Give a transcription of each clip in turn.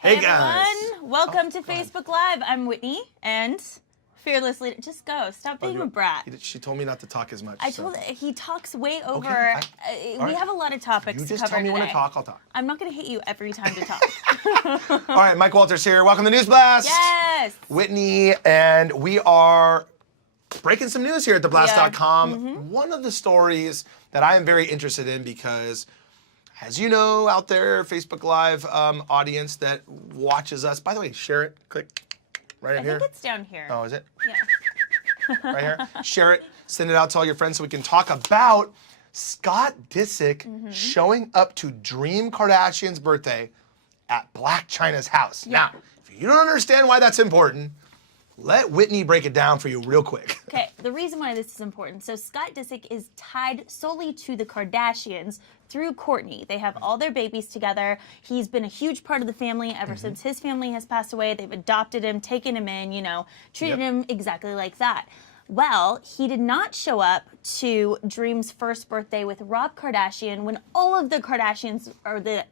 Hey guys. Everyone, welcome to Facebook Live. I'm Whitney and Fearless Leader. Just go. Stop being a brat. She told me not to talk as much. I told he talks way over. Okay, we have a lot of topics You to just cover tell me today. when to talk, I'll talk. I'm not going to hit you every time to talk. All right, Mike Walters here. Welcome to NewsBlast. Yes. Whitney, and we are breaking some news here at theblast.com. Mm-hmm. One of the stories that I am very interested in because, as you know, out there, Facebook Live audience that watches us. By the way, share it. Click right in here. I think it's down here. Oh, is it? Yeah. Right here. Share it. Send it out to all your friends so we can talk about Scott Disick showing up to Dream Kardashian's birthday at Blac Chyna's house. Yeah. Now, if you don't understand why that's important, let Whitney break it down for you real quick. Okay, the reason why this is important. So Scott Disick is tied solely to the Kardashians through Kourtney. They have all their babies together. He's been a huge part of the family ever since his family has passed away. They've adopted him, taken him in, treated him exactly like that. Well, he did not show up to Dream's first birthday with Rob Kardashian when all of the Kardashians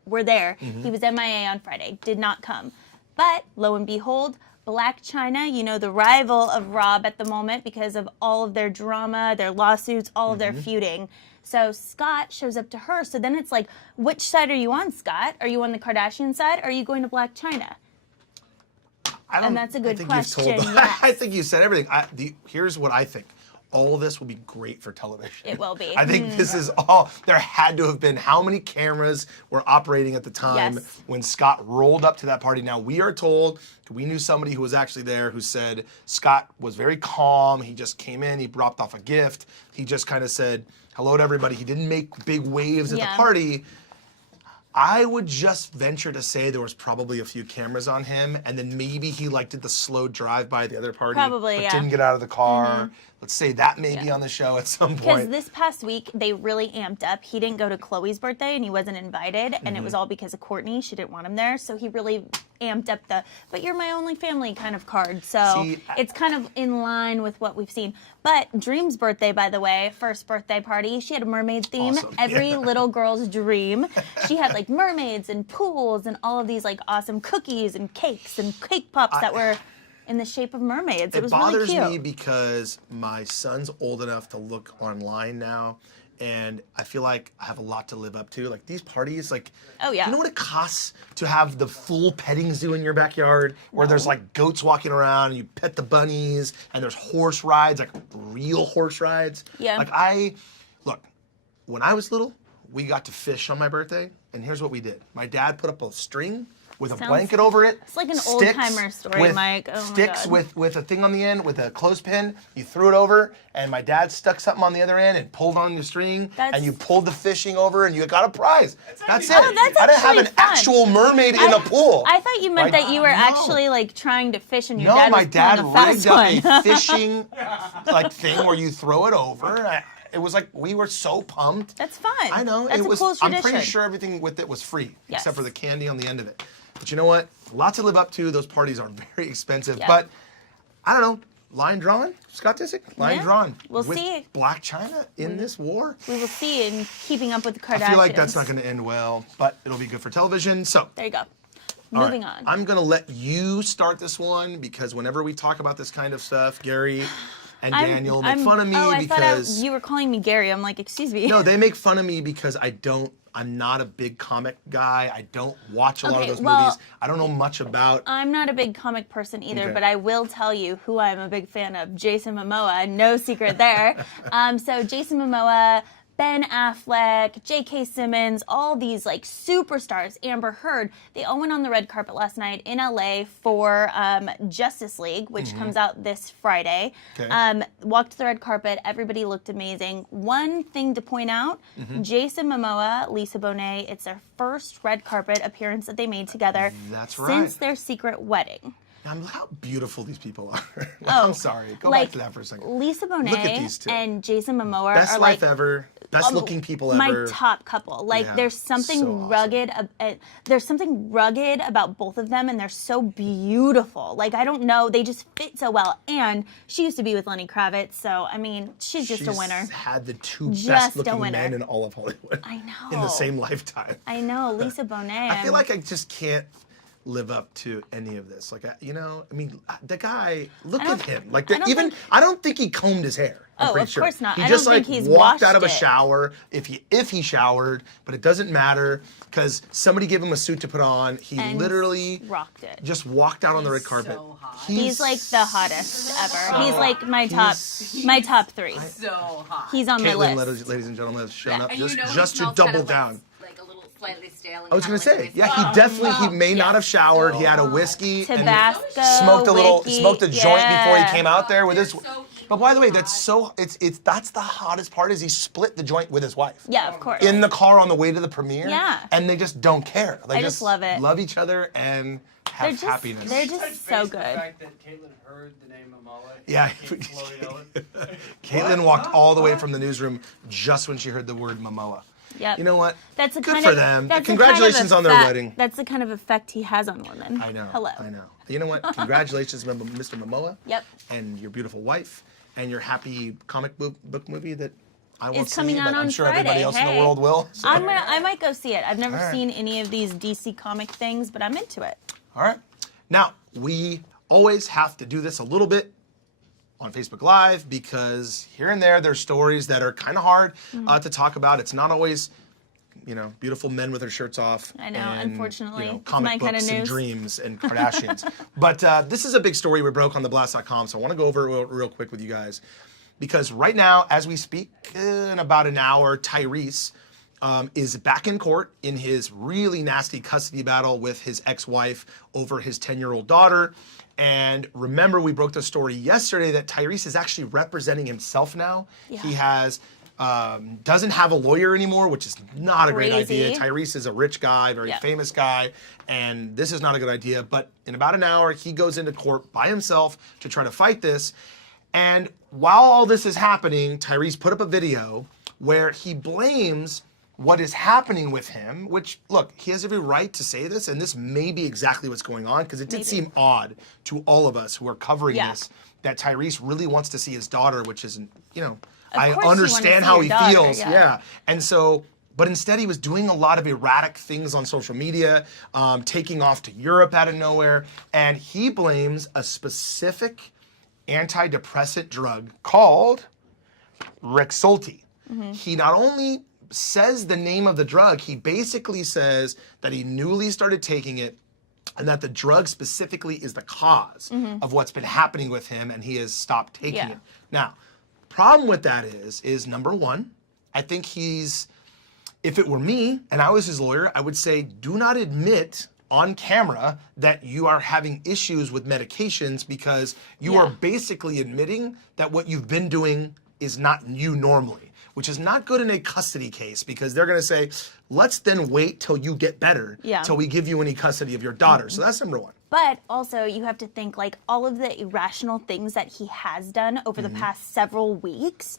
were there. He was MIA on Friday, did not come. But lo and behold, Blac Chyna, the rival of Rob at the moment because of all of their drama, their lawsuits, all of their feuding. So Scott shows up to her. So then it's like, which side are you on, Scott? Are you on the Kardashian side or are you going to Blac Chyna? And that's a good question. Yes. I think you said everything. Here's what I think. All of this will be great for television. It will be. I think this is all. There had to have been how many cameras were operating at the time when Scott rolled up to that party. Now, we are told, we knew somebody who was actually there who said Scott was very calm. He just came in, he dropped off a gift. He just kind of said hello to everybody. He didn't make big waves at the party. I would just venture to say there was probably a few cameras on him, and then maybe he did the slow drive by the other party. Probably, but didn't get out of the car. Let's say that may be on the show at some point. Because this past week, they really amped up. He didn't go to Khloe's birthday, and he wasn't invited, and it was all because of Kourtney. She didn't want him there, so he really amped up the, but you're my only family kind of card. So it's kind of in line with what we've seen. But Dream's birthday, by the way, first birthday party, she had a mermaid theme. Awesome. Every little girl's dream. She had mermaids and pools and all of these awesome cookies and cakes and cake pops that were in the shape of mermaids. It was really cute. It bothers me because my son's old enough to look online now, and I feel like I have a lot to live up to. These parties, oh yeah, you know what it costs to have the full petting zoo in your backyard where there's goats walking around and you pet the bunnies and there's horse rides, real horse rides. Yeah. Look, when I was little, we got to fish on my birthday, and here's what we did. My dad put up a string with a blanket over it. It's like an old-timer story, Mike. Oh Sticks my God. with a thing on the end, with a clothespin. You threw it over, and my dad stuck something on the other end and pulled on the string, and you pulled the fishing over, and you got a prize. That's it. Oh, that's I didn't have an fun. actual mermaid in a pool. I thought you meant that you were actually trying to fish, and your No, dad was my dad pulling a fast rigged up one. a fishing thing where you throw it over. It was we were so pumped. That's fun. I know. That's a cool tradition. I'm pretty sure everything with it was free, Yes. except for the candy on the end of it. But you know what? A lot to live up to. Those parties are very expensive. But I don't know. Line drawn, Scott Disick. Line drawn. We'll with see. Blac Chyna in this war. We will see in Keeping Up with the Kardashians. I feel like that's not going to end well, but it'll be good for television. So there you go. all Moving right, on. I'm going to let you start this one because whenever we talk about this kind of stuff, Gary and Daniel make fun of me because you were calling me Gary. I'm like, excuse me. No, they make fun of me because I'm not a big comic guy. I don't watch a lot of those movies. I don't know much about. I'm not a big comic person either, but I will tell you who I'm a big fan of. Jason Momoa, no secret there. So Jason Momoa, Ben Affleck, J.K. Simmons, all these superstars, Amber Heard, they all went on the red carpet last night in LA for Justice League, which comes out this Friday. Okay. Walked the red carpet, everybody looked amazing. One thing to point out, Jason Momoa, Lisa Bonet, it's their first red carpet appearance that they made together since their secret wedding. Look how beautiful these people are. I'm sorry. Go back to that for a second. Lisa Bonet Look at these two. and Jason Momoa Best are life ever. Best looking people ever. My top couple. There's something so rugged. There's something rugged about both of them, and they're so beautiful. I don't know. They just fit so well. And she used to be with Lenny Kravitz, so I mean, she's a winner. She's had the two best looking men in all of Hollywood. I know. In the same lifetime. I know. Lisa Bonet. I feel like I just can't. live up to any of this. Like, you know, I mean, the guy, look at him. Like, I don't think he combed his hair. I'm pretty sure. Of course not. He I just don't like think he's walked out washed of a it. shower if he showered, but it doesn't matter because somebody gave him a suit to put on. He And literally rocked it. just walked out on the red carpet. So hot. He's like the hottest ever. He's like my top 3. So hot. He's on my Caitlin, list. ladies and gentlemen, has shown up And you know he just to smells double kind of down. like a little slightly stale. And I was gonna kinda say, like yeah, he definitely, he may not have showered. He had a whiskey Tabasco, and smoked a joint before he yeah. came out there with his. so But by the way, that's that's the hottest part is he split the joint with his wife. Yeah, of course. In the car on the way to the premiere. Yeah. And they just don't care. They I just love it. Love each other and have happiness. They're just so The good. fact that Caitlyn heard the name Momoa. Yeah. Can't slowly know it. Caitlin walked all the way from the newsroom just when she heard the word Momoa. Yep. You know what? That's the Good kind for of, them. that's the Congratulations kind of on their effect- wedding. That's the kind of effect he has on women. I know. Hello. I know. You know what? Congratulations, Mr. Momoa. Yep. And your beautiful wife and your happy comic book movie that I won't It's coming see, out but I'm on sure Friday. everybody else in Hey. the world will. So. I might go see it. I've never All right. seen any of these DC comic things, but I'm into it. All right. Now, we always have to do this a little bit on Facebook Live because here and there's stories that are kind of hard to talk about. It's not always, beautiful men with their shirts off. I know, and, unfortunately. It's comic my books kind of and news. dreams and Kardashians. But this is a big story we broke on theblast.com, so I want to go over it real quick with you guys. Because right now, as we speak, in about an hour, Tyrese is back in court in his really nasty custody battle with his ex-wife over his 10-year-old daughter. And remember, we broke the story yesterday that Tyrese is actually representing himself now. Yeah. He has doesn't have a lawyer anymore, which is not a great Crazy. idea. Tyrese is a rich guy, very famous guy, and this is not a good idea. But in about an hour, he goes into court by himself to try to fight this. And while all this is happening, Tyrese put up a video where he blames what is happening with him, which, look, he has every right to say this, and this may be exactly what's going on, because it did seem odd to all of us who are covering this, that Tyrese really wants to see his daughter, which isn't, I course you wanna understand see how your he daughter, feels. yeah. And so, but instead he was doing a lot of erratic things on social media, taking off to Europe out of nowhere, and he blames a specific antidepressant drug called Rexulti. He not only says the name of the drug, he basically says that he newly started taking it and that the drug specifically is the cause of what's been happening with him and he has stopped taking it. Now, problem with that is number one, I think if it were me and I was his lawyer, I would say do not admit on camera that you are having issues with medications because you are basically admitting that what you've been doing is not you normally, which is not good in a custody case because they're going to say, let's then wait till you get better, till we give you any custody of your daughter. So that's number one. But also, you have to think like all of the irrational things that he has done over the past several weeks.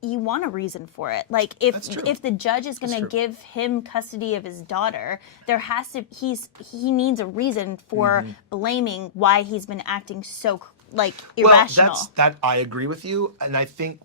You want a reason for it. Like if the judge is going to give him custody of his daughter, he needs a reason for blaming why he's been acting so irrational. Well, that I agree with you, and I think.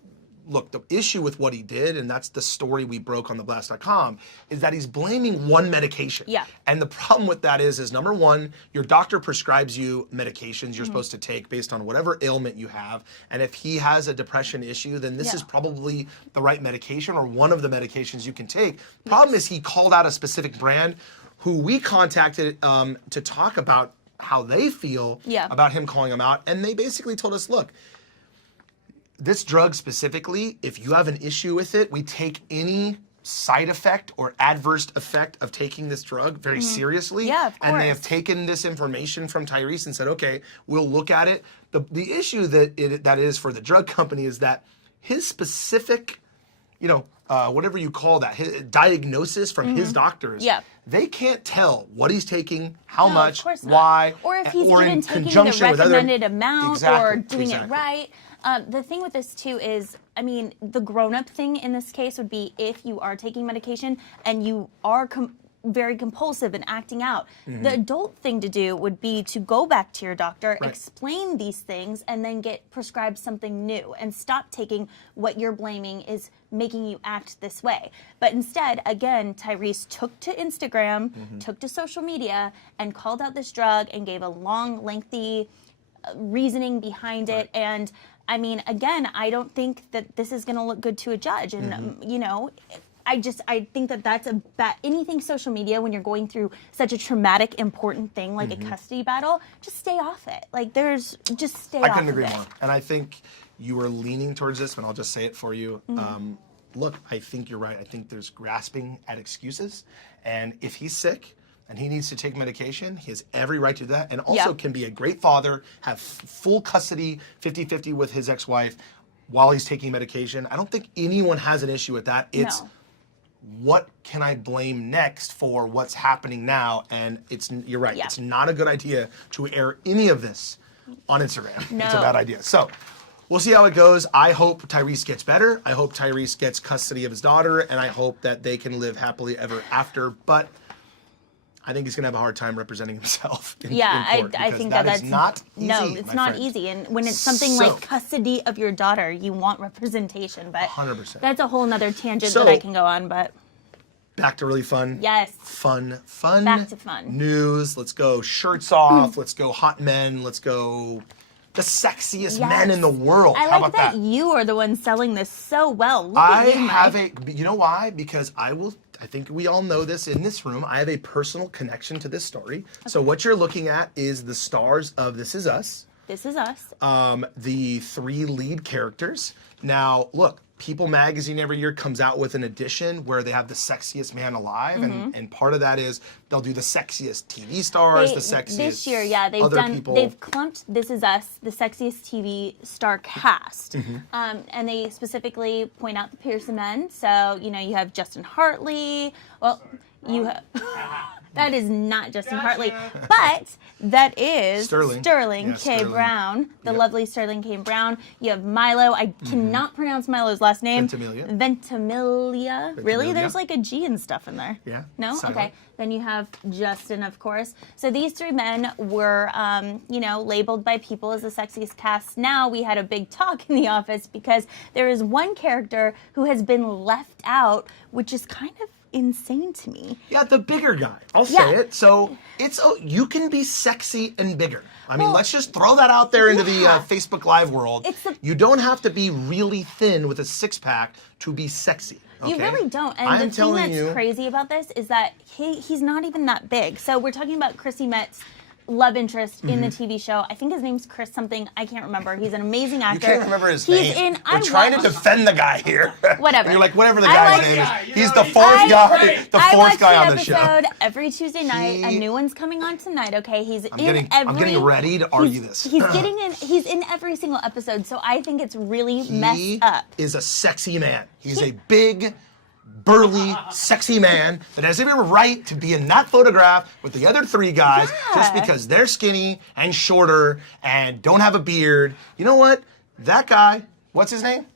Look, the issue with what he did, and that's the story we broke on theblast.com, is that he's blaming one medication. Yeah. And the problem with that is number one, your doctor prescribes you medications you're supposed to take based on whatever ailment you have. And if he has a depression issue, then this is probably the right medication or one of the medications you can take. Problem is he called out a specific brand who we contacted to talk about how they feel about him calling them out. And they basically told us, look, this drug specifically, if you have an issue with it, we take any side effect or adverse effect of taking this drug very seriously. Yeah, of and they course. have taken this information from Tyrese and said, okay, we'll look at it. The issue that is for the drug company is that his specific, whatever you call that, his diagnosis from his doctors, they can't tell what he's taking, how much, of course not. why, or if he's or even in taking the conjunction with other- recommended amount or doing it Exactly. right. The thing with this too is, the grown-up thing in this case would be if you are taking medication and you are very compulsive and acting out. The adult thing to do would be to go back to your doctor, explain these things, and then get prescribed something new and stop taking what you're blaming is making you act this way. But instead, again, Tyrese took to Instagram, took to social media, and called out this drug and gave a long, lengthy reasosoning behind it. And I mean, again, I don't think that this is going to look good to a judge. And, you know, I think that that's a bad, anything social media when you're going through such a traumatic, important thing like a custody battle, just stay off it. Like just stay off of it. I couldn't agree more. And I think you were leaning towards this, but I'll just say it for you. Look, I think you're right. I think there's grasping at excuses. And if he's sick and he needs to take medication, he has every right to do that. And also can be a great father, have full custody, 50-50 with his ex-wife while he's taking medication. I don't think anyone has an issue with that. It's what can I blame next for what's happening now? And you're right. It's not a good idea to air any of this on Instagram. No. It's a bad idea. So we'll see how it goes. I hope Tyrese gets better. I hope Tyrese gets custody of his daughter, and I hope that they can live happily ever after. But I think he's going to have a hard time representing himself in court. I think that's not easy. No, it's not friend. easy. And when it's something like custody of your daughter, you want representation. But 100%. that's a whole nother tangent that I can go on. But back to really fun. yes, Fun. back to fun. News. Let's go shirts off. Let's go hot men. Let's go the sexiest men in the world. I How like about that you are the one selling this so well. Look I at you, have Mike. you know why? Because I think we all know this in this room. I have a personal connection to this story. Okay. So what you're looking at is the stars of This Is Us. This Is Us. The 3 lead characters. Now, look, People Magazine every year comes out with an edition where they have the sexiest man alive, and part of that is they'll do the sexiest TV stars, the sexiest this year, they've clumped This Is Us, the sexiest TV star cast, and they specifically point out the Pearson men. So you know you have Justin Hartley. Well, you have. That is not Justin Hartley, but that is Sterling K. Sterling. Brown, the lovely Sterling K. Brown. You have Milo. I cannot pronounce Milo's last name. Ventimiglia. Really? There's like a G and stuff in there. Yeah. No? Silent. Okay. Then you have Justin, of course. So these 3 men were, labeled by people as the sexiest cast. Now we had a big talk in the office because there is one character who has been left out, which is kind of insane to me. Yeah, the bigger guy. I'll say it. So you can be sexy and bigger. I mean, let's just throw that out there into the Facebook Live world. You don't have to be really thin with a 6-pack to be sexy. Okay? You really don't. And the thing that's crazy about this is that he's not even that big. So we're talking about Chrissy Metz's love interest in the TV show. I think his name's Chris something. I can't remember. He's an amazing actor. You can't remember his name. We're trying to defend the guy here. Whatever. And you're like, whatever the guy's name is. He's the 4th guy. The 4th guy on the show. I watch the episode every Tuesday night. A new one's coming on tonight. Okay, I'm getting ready to argue this. He's in every single episode. So I think it's really messed up. He is a sexy man. He's a big, burly, sexy man that has every right to be in that photograph with the other 3 guys just because they're skinny and shorter and don't have a beard. You know what? That guy, what's his name?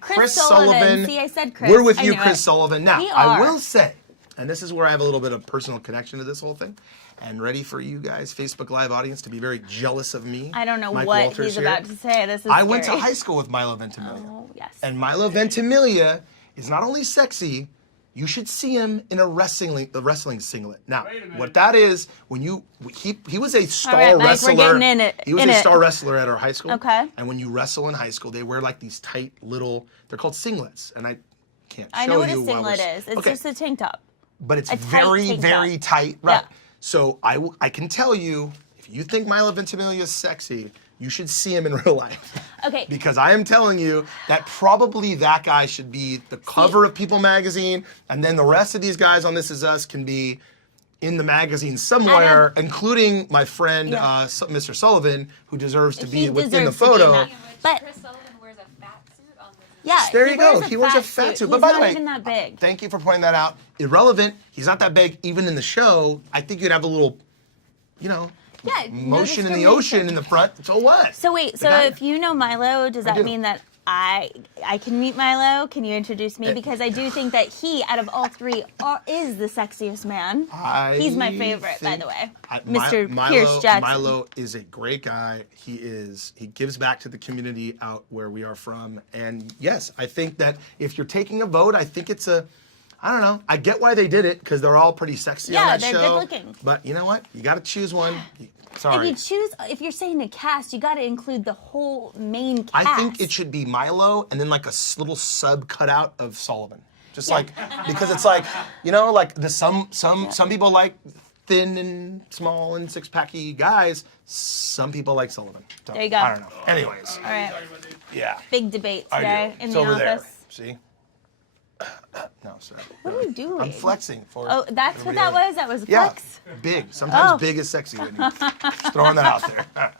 Chris Sullivan. See, I said Chris. We're with you, Chris Sullivan. Now, We I are. will say, and this is where I have a little bit of personal connection to this whole thing, and ready for you guys, Facebook Live audience, to be very jealous of me. I don't know Mike what Walters he's here. about to say. This is I went to scary. high school with Milo Ventimiglia. Oh, yes. And Milo Ventimiglia is not only sexy, you should see him in the wrestling singlet. Now, what that is, when he was a star All right, Mike, wrestler. we're getting in it. He was a star wrestler at our high school. Okay. And when you wrestle in high school, they wear like these tight little, they're called singlets. And I can't show you. I know what a while singlet we're- is. It's Okay. just a tank top. But it's a tight very, tank very top. tight. Right. Yeah. So I can tell you, if you think Milo Ventimiglia is sexy, you should see him in real life. Okay. Because I am telling you that probably that guy should be the cover of People Magazine, and then the rest of these guys on This Is Us can be in the magazine somewhere, including my friend, Mr. Sullivan, who deserves to be within the photo. But Chris Sullivan wears a fat suit on this. yeah, There you go. wears He wears a fat suit. But He's by the not way, even that big. Thank you for pointing that out. Irrelevant. He's not that big. Even in the show, I think you'd have a little, Yeah, no motion in the ocean in the front. So what? So wait, so guy- if you know Milo, does that do. mean that I can meet Milo. Can you introduce me? Because I do think that he, out of all three, is the sexiest man. He's my favorite, by the way. Mr. Pierce Jackson. Milo is a great guy. He gives back to the community out where we are from. And yes, I think that if you're taking a vote, I think it's I don't know. I get why they did it because they're all pretty sexy on that show. Yeah, they're good looking. But you know what? You got to choose one. Sorry. If you're saying a cast, you got to include the whole main cast. I think it should be Milo and then like a little sub cutout of Sullivan. Just like, because it's like, you know, like some people like thin and small and six-packy guys. Some people like Sullivan. So, there you go. I don't know. Anyways. All right. Yeah. Big debate today in it's the over office. There. See? No, sorry. What are you doing? I'm flexing for. Oh, that's what that was? That was a yeah, flex? big. Sometimes big is sexy, Whitney. Just throwing that out there.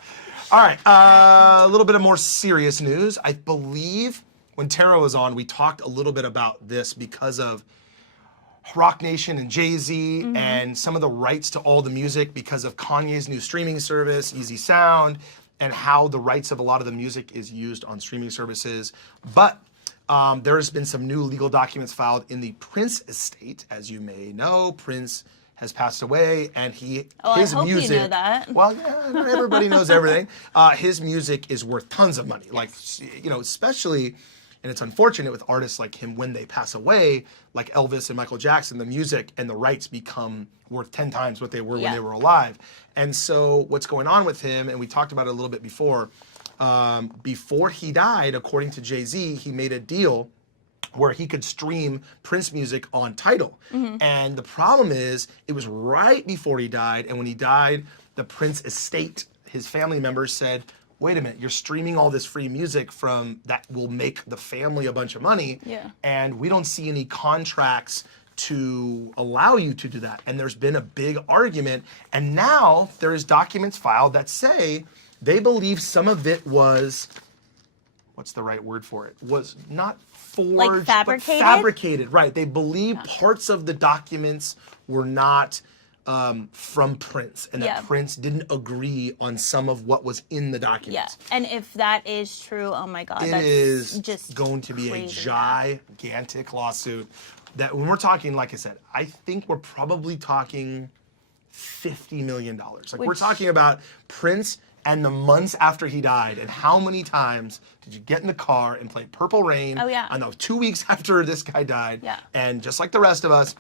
All right, a little bit of more serious news. I believe when Tara was on, we talked a little bit about this because of Rock Nation and Jay-Z and some of the rights to all the music because of Kanye's new streaming service, Easy Sound, and how the rights of a lot of the music is used on streaming services. But there has been some new legal documents filed in the Prince estate. As you may know, Prince has passed away, and his I hope music. You know that. Well, yeah, not everybody knows everything. His music is worth tons of money. Like, you know, especially, and it's unfortunate with artists like him when they pass away, like Elvis and Michael Jackson. The music and the rights become worth 10 times what they were when they were alive. And so, what's going on with him? And we talked about it a little bit before. Before he died, according to Jay-Z, he made a deal where he could stream Prince music on Tidal. And the problem is, it was right before he died, and when he died, the Prince estate, his family members said, wait a minute, you're streaming all this free music from that will make the family a bunch of money, and we don't see any contracts to allow you to do that. And there's been a big argument, and now there is documents filed that say they believe some of it was, what's the right word for it? Was not forged, like fabricated? But fabricated, right. They believe parts of the documents were not from Prince, and that Prince didn't agree on some of what was in the documents. Yeah, and if that is true, oh my God, it is just going to be crazy. A gigantic lawsuit. That when we're talking, like I said, I think we're probably talking $50 million. Like we're talking about Prince and the months after he died, and how many times did you get in the car and play Purple Rain on the 2 weeks after this guy died? And just like the rest of us,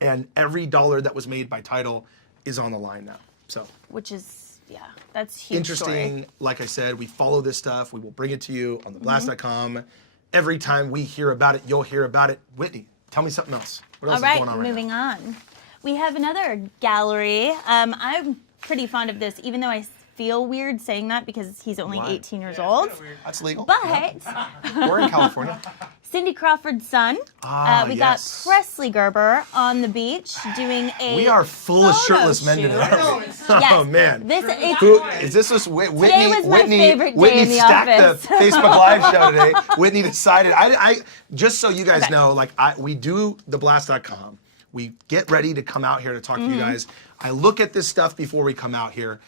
and every dollar that was made by Tidal is on the line now. So, which is, that's huge. Interesting. Story. Like I said, we follow this stuff. We will bring it to you on theblast.com. Every time we hear about it, you'll hear about it. Whitney, tell me something else. What else is going on right moving now? on. We have another gallery. I'm pretty fond of this, even though I feel weird saying that because he's only 18 years old. That's legal. But we're in California. Cindy Crawford's son. We got Presley Gerber on the beach doing a We are full of shirtless men today, aren't we? Oh, man. Is this Whitney? Today was my favorite day Whitney in the stacked office. the Facebook Live show today. Whitney decided, I just so you guys know, like we do theblast.com. We get ready to come out here to talk to you guys. I look at this stuff before we come out here.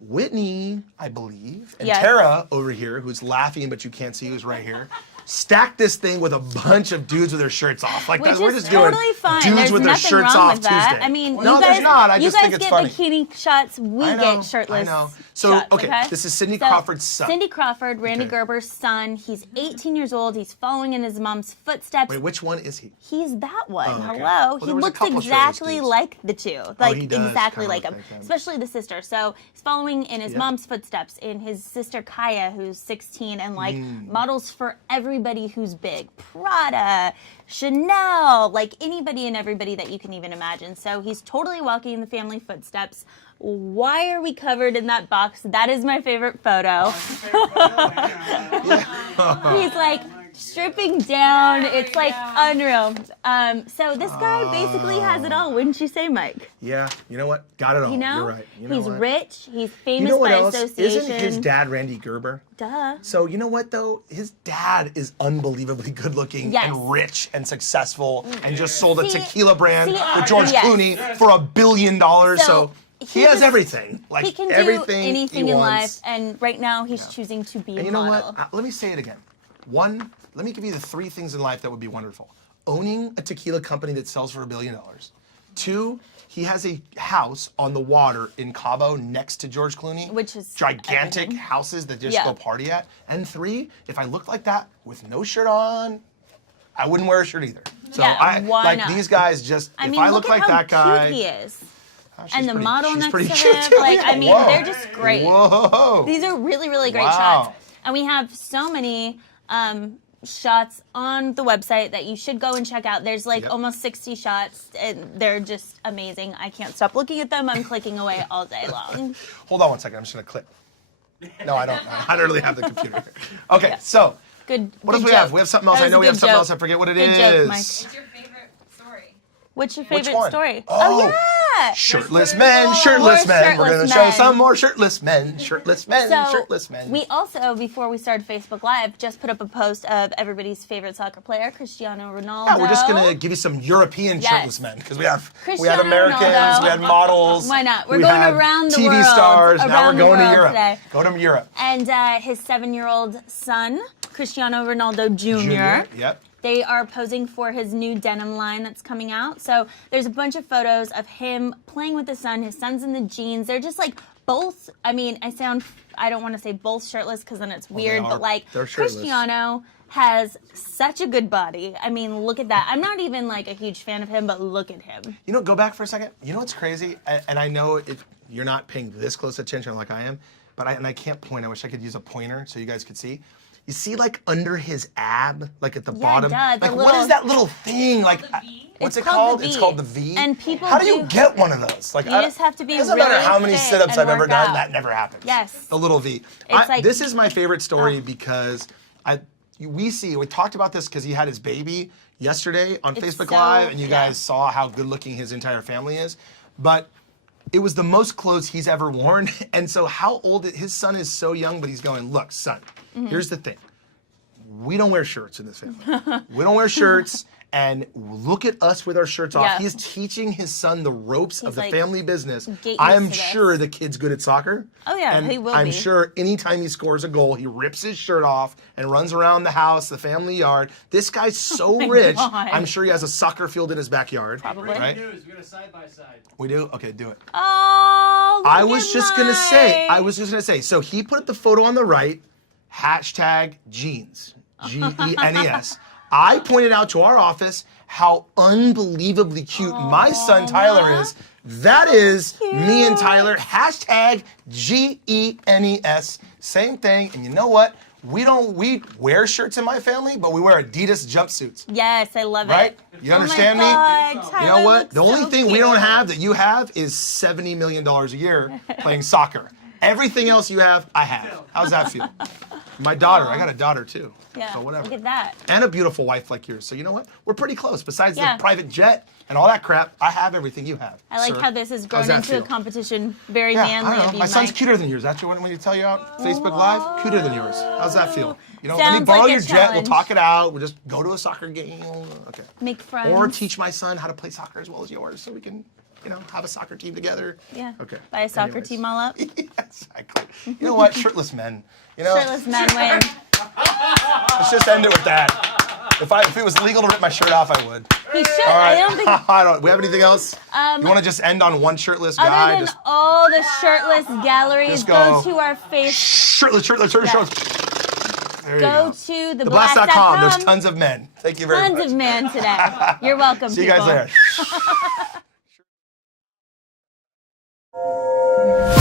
Whitney, I believe, and Tara over here, who's laughing but you can't see, who's right here, stacked this thing with a bunch of dudes with their shirts off. Like that, we're just totally doing fine. dudes There's with their nothing shirts wrong off with that. Tuesday. I mean, no, you guys, there's not. I just think it's funny. You guys get bikini shots. We get shirtless. I know. So, shots, okay, this is Cindy Crawford's son. Cindy Crawford, Randy Gerber's son. He's 18 years old. He's following in his mom's footsteps. Wait, which one is he? He's that one. Oh, okay. Hello. Well, he looks exactly like the two. Like he does exactly kinda like look him. like him. Especially the sister. So he's following in his mom's footsteps, in his sister Kaya, who's 16, and like models for everybody who's big. Prada, Chanel, like anybody and everybody that you can even imagine. So he's totally walking in the family footsteps. Why are we covered in that box? That is my favorite photo. He's like stripping down. It's like unreal. So this guy basically has it all, wouldn't you say, Mike? Yeah, you know what? Got it all. You know? You're right. You know he's what? rich. He's famous You know what by else? association. Isn't his dad Randy Gerber? Duh. So you know what though? His dad is unbelievably good looking and rich and successful and just sold a tequila brand with George Clooney for $1 billion. So he has everything. Like he can everything do anything he in wants. life, and right now he's choosing to be a And you know model. what? Let me say it again. One, let me give you the 3 things in life that would be wonderful. Owning a tequila company that sells for $1 billion. 2, he has a house on the water in Cabo next to George Clooney. Which is gigantic everything. houses that just go party at. And 3, if I looked like that with no shirt on, I wouldn't wear a shirt either. So why not? these guys just, I if mean, I look like that guy. Cute he is. She's And the pretty- model she's next pretty to cute him, too. like, I mean, Whoa. they're just great. Whoa. These are really, really great Wow. shots. And we have so many shots on the website that you should go and check out. There's like almost 60 shots, and they're just amazing. I can't stop looking at them. I'm clicking away all day long. Hold on one second. I'm just going to click. No, I don't. I don't really have the computer. Okay, so Good. what good else we joke. have? We have something else. That I was know a we have good something joke. else. I forget what it Good is. joke, Mike. What's your favorite story? What's your Which favorite one? story? Oh, yeah. Shirtless More men, shirtless men. We're going to shirtless show men. some more shirtless men, shirtless men, So shirtless men. we also, before we started Facebook Live, just put up a post of everybody's favorite soccer player, Cristiano Ronaldo. Yeah, we're just going to give you some European Yes. shirtless men because we had Cristiano Americans, Ronaldo. we had models. Why not? We're we going had around the TV world. stars. Now Around we're the going to world Europe. today. Go to Europe. And his 7-year-old son, Cristiano Ronaldo Jr. Junior. Yep. They are posing for his new denim line that's coming out. So there's a bunch of photos of him playing with his son. His son's in the jeans. They're just like both. I mean, I don't want to say both shirtless because then it's weird, are. but like They're shirtless. Cristiano has such a good body. I mean, look at that. I'm not even like a huge fan of him, but look at him. You know, go back for a second. You know what's crazy? And I know you're not paying this close attention like I am, but I can't point. I wish I could use a pointer so you guys could see. You see, like under his ab, like at the bottom. duh, the like, what little- is that little thing? Like, The V? what's It's it called called? the It's V. called the V. And people How do you do- get one of those? Like, You just have to be doesn't matter really how many fit sit-ups and I've ever work done. out. That never happens. Yes. The little V. It's This is my favorite story because we talked about this because he had his baby yesterday on It's Facebook so- Live, and you yeah. guys saw how good-looking his entire family is. But it was the most clothes he's ever worn. And so how old, his son is so young, but he's going, look, son, Mm-hmm. here's the thing. We don't wear shirts in this family. We don't wear shirts. And look at us with our shirts off. Yeah. He's teaching his son the ropes of the like, family business. "Get used I'm to this." sure the kid's good at soccer. Oh, yeah, and he will I'm be. sure anytime he scores a goal, he rips his shirt off and runs around the house, the family yard. This guy's so rich. God. I'm sure he has a soccer field in his backyard. Probably. Breaking Right? news, we got a side-by-side. We do? Okay, do it. Oh, look I was at just gonna Mike. say, so he put up the photo on the right, hashtag jeans, Genes. I pointed out to our office how unbelievably cute my son Tyler is. That is me and Tyler, hashtag Genes. Same thing, and you know what? We wear shirts in my family, but we wear Adidas jumpsuits. Yes, I love Right? it. You understand me? Oh my God, You know Tyler what? looks The only so thing we cute. don't have that you have is $70 million a year playing soccer. Everything else you have, I have. How's that feel? My daughter, I got a daughter too. Yeah, So whatever. look at that. And a beautiful wife like yours. So you know what? We're pretty close. Besides Yeah. the private jet and all that crap, I have everything you have. I like sir. how this has How's grown that into feel? a competition. Very Yeah, manly I don't of know. you, My son's Mike. cuter than yours. That's when you tell you out Facebook Live, cuter than yours. How's that feel? You know, let me Sounds borrow like a your jet. We'll challenge. talk it out. We'll just go to a soccer game. Okay. Make friends. Or teach my son how to play soccer as well as yours, so we can, have a soccer team together. Yeah. Okay. Buy a soccer Anyways. team all up. Yeah, exactly. You know what? Shirtless men. Shirtless men win. Let's just end it with that. If it was legal to rip my shirt off, I would. He should. All right. I don't think. I don't. We have anything else? You want to just end on one shirtless guy? Other than Just all the shirtless galleries, Just go go. to our face. shirtless. There you Go go. to TheBlast.com. There's theblast.com. tons of men. Thank you very Tons much. of men today. You're welcome. See you guys people. later.